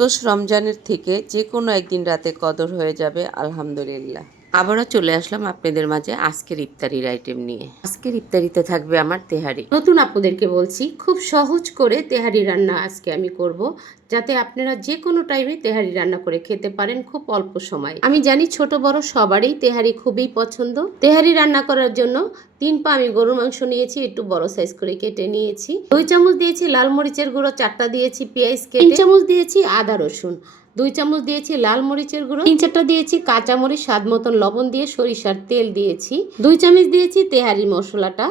একুশ রমজানের থেকে যে কোনো একদিন রাতে কদর হয়ে যাবে, আলহামদুলিল্লাহ। আবারও চলে আসলাম আপনাদের মাঝে আজকের ইফতারির আইটেম নিয়ে। আজকের ইফতারিতে থাকবে আমার তেহারি। নতুন আপনাদেরকে বলছি, খুব সহজ করে তেহারি রান্না আজকে আমি করব। যাতে আপনারা যে কোনো টাইমে তেহারি রান্না করে খেতে পারেন খুব অল্প সময়। আমি জানি ছোট বড় সবারই তেহারি খুবই পছন্দ। তেহারি রান্না করার জন্য তিন পা আমি গরুর মাংস নিয়েছি, একটু বড় সাইজ করে কেটে নিয়েছি। দুই চামচ দিয়েছি লাল মরিচের গুঁড়ো, চারটা দিয়েছি পেঁয়াজ কেটে। তিন চামচ দিয়েছি আদা রসুন। দুই চামচ দিয়েছি লাল মরিচের গুঁড়ো। তিন চারটা দিয়েছি কাঁচা মরিচ, স্বাদ মতন লবণ দিয়ে সরিষার তেল দিয়েছি। দুই চামচ দিয়েছি তেহারি মশলাটা।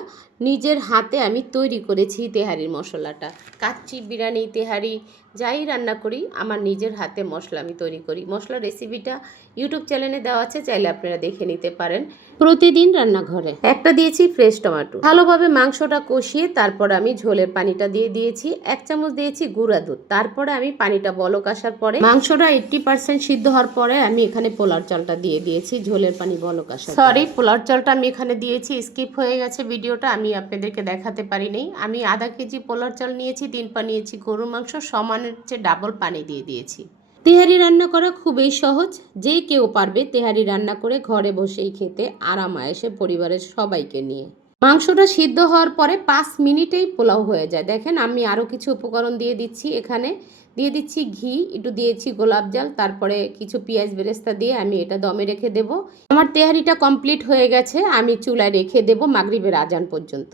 নিজের হাতে আমি তৈরি করেছি তেহারির মশলাটা। কাচ্চি, বিরিয়ানি, তেহারি, যাই রান্না করি, আমার নিজের হাতে মশলা আমি তৈরি করি। মশলার রেসিপিটা ইউটিউব চ্যানেলে দেওয়া আছে, চাইলে আপনারা দেখে নিতে পারেন। প্রতিদিন রান্নাঘরে একটা দিয়েছি ফ্রেশ টমেটো ভালোভাবে মাংসটা কষিয়ে তারপর আমি ঝোলের পানিটা দিয়ে দিয়েছি। এক চামচ দিয়েছি গুঁড়া দুধ। তারপরে আমি পানিটা বলক আসার পরে মাংসটা এইট্টি পার্সেন্ট সিদ্ধ হওয়ার পরে আমি এখানে পোলার চালটা দিয়ে দিয়েছি, ঝোলের পানি বলক আসা সরি পোলার চালটা আমি এখানে দিয়েছি স্কিপ হয়ে গেছে ভিডিওটা, আমি আপনাদেরকে দেখাতে পারিনি। আমি আধা কেজি পোলার চাল নিয়েছি, তিন পা নিয়েছি গরুর মাংস সমানের চেয়ে ডাবল পানি দিয়ে দিয়েছি। তেহারি রান্না করা খুবই সহজ। যে কেউ পারবে তেহারি রান্না করে ঘরে বসেই খেতে আরাম আয়েসে পরিবারের সবাইকে নিয়ে। মাংসটা সিদ্ধ হওয়ার পরে পাঁচ মিনিটেই পোলাও হয়ে যায়। দেখেন আমি আরও কিছু উপকরণ দিয়ে দিচ্ছি এখানে। দিয়ে দিচ্ছি ঘি, একটু দিয়েছি গোলাপ জল, তারপরে কিছু পেঁয়াজ বেরেস্তা দিয়ে আমি এটা দমে রেখে দেব। আমার তেহারিটা কমপ্লিট হয়ে গেছে, আমি চুলায় রেখে দেব মাগরিবের আজান পর্যন্ত।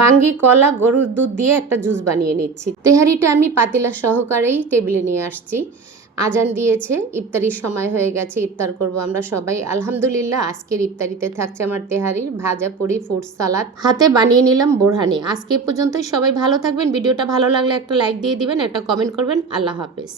বাঙ্গি, কলা, গরুর দুধ দিয়ে একটা জুস বানিয়ে নিচ্ছি। তেহারিটা আমি পাতিলা সহকারেই টেবিলে নিয়ে আসছি। আজান দিয়েছে, ইফতারির সময় হয়ে গেছে, ইফতার করব আমরা সবাই। আলহামদুলিল্লাহ, আজকের ইফতারিতে থাকছে আমার তেহারির ভাজা, পুরি ফুড সালাদ। হাতে বানিয়ে নিলাম বোরহানি। আজকে পর্যন্তই, সবাই ভালো থাকবেন। ভিডিওটা ভালো লাগলে একটা লাইক দিয়ে দিবেন, একটা কমেন্ট করবেন। আল্লাহ হাফেজ।